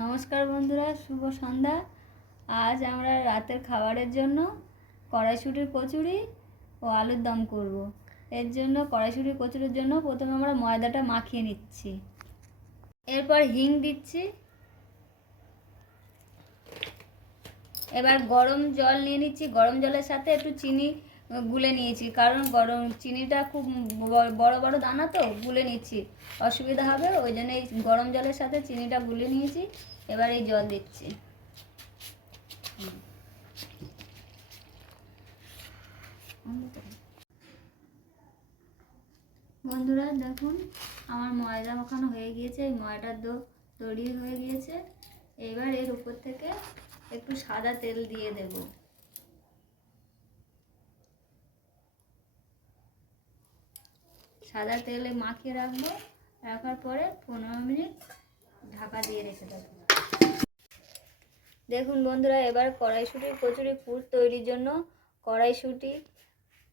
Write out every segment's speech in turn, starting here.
নমস্কার বন্ধুরা, শুভ সন্ধ্যা। আজ আমরা রাতের খাবারের জন্য কড়াইশুঁটির কচুরি ও আলুর দম করব। এর জন্য কড়াইশুঁটির কচুরির জন্য প্রথমে আমরা ময়দাটা মাখিয়ে নিচ্ছি। এরপর হিং দিচ্ছি। এবার গরম জল নিয়ে নিচ্ছি। গরম জলের সাথে একটু চিনি গুলে নিয়েছি, কারণ চিনিটা খুব বড় বড় দানা তো, গুলে নিচ্ছি, অসুবিধা হবে, ওই জন্য এই গরম জলের সাথে চিনিটা গুলে নিয়েছি। এবার এই জল দিচ্ছি। বন্ধুরা দেখুন, আমার ময়দা মাখানো হয়ে গিয়েছে, এই ময়দার ডো তৈরি হয়ে গিয়েছে। এবার এর উপর থেকে একটু সাদা তেল দিয়ে দেব। সাদা তেলে মাখিয়ে রাখবো। রাখার পরে 15 মিনিট ঢাকা দিয়ে রেখে দেবো। দেখুন বন্ধুরা, এবার কড়াইশুঁটির কচুরি পুর তৈরির জন্য কড়াইশুঁটি,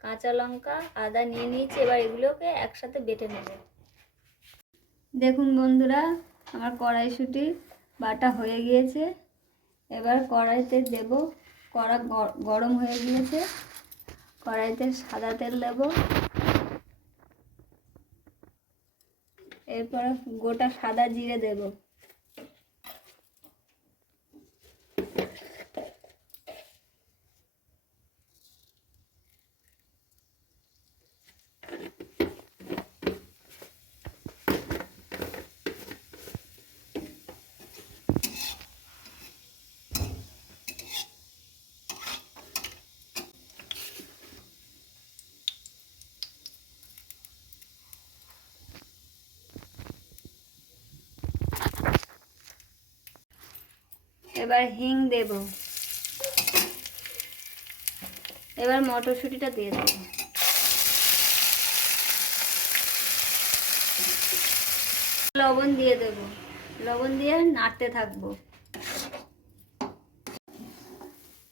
কাঁচা লঙ্কা, আদা নিয়ে নিয়েছি। এবার এগুলোকে একসাথে বেটে নেব। দেখুন বন্ধুরা, আমার কড়াইশুঁটি বাটা হয়ে গিয়েছে। এবার কড়াইতে দেব। কড়া গরম হয়ে গিয়েছে। কড়াইতে সাদা তেল দেব। এরপর গোটা সাদা জিরে দেব। এবার হিং দেব। এবার মটরশুঁটিটা দিয়ে দেব। লবণ দিয়ে দেব। লবণ দিয়ে নাড়তে থাকবো।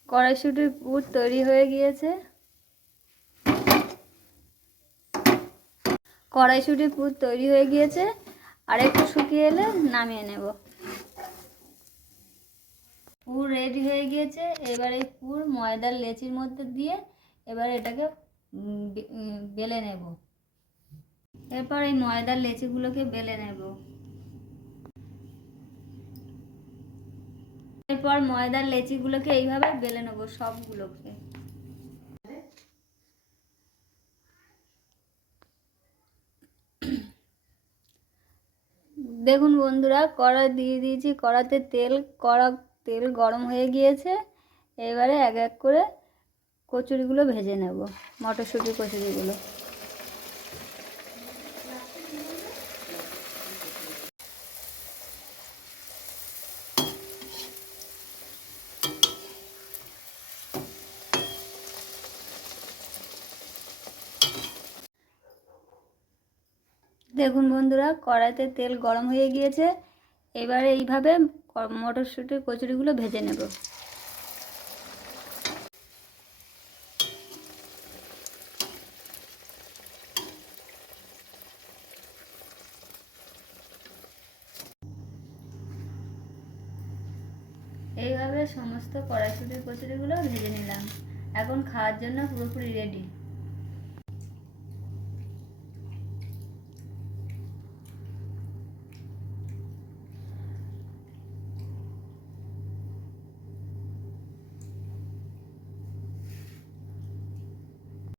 কড়াইশুঁটির পুর তৈরি হয়ে গিয়েছে। কড়াইশুঁটির পুর তৈরি হয়ে গিয়েছে। আর একটু শুকিয়ে এলে নামিয়ে নেব। পুর রেডি হয়ে গিয়েছে। এবার এই পুর ময়দার লেচির মধ্যে দিয়ে এবার এটাকে বেলে নেব। এরপর এই ময়দার লেচিগুলোকে বেলে নেব। এরপর ময়দার লেচিগুলোকে এইভাবে বেলে নেব সবগুলোকে। দেখুন বন্ধুরা, কড়া দিয়ে দিয়েছি। কড়াতে তেল গরম হয়ে গিয়েছে। এবারে এক এক করে কচুরিগুলো ভেজে নেব, মটরশুঁটির কচুরিগুলো। দেখুন বন্ধুরা, কড়াইতে তেল গরম হয়ে গিয়েছে। এবারে এইভাবে মটরশুঁটির কচুরিগুলো ভেজে নেব। এইভাবে সমস্ত কড়াইশুঁটির কচুরিগুলো ভেজে নিলাম। এখন খাওয়ার জন্য পুরোপুরি রেডি।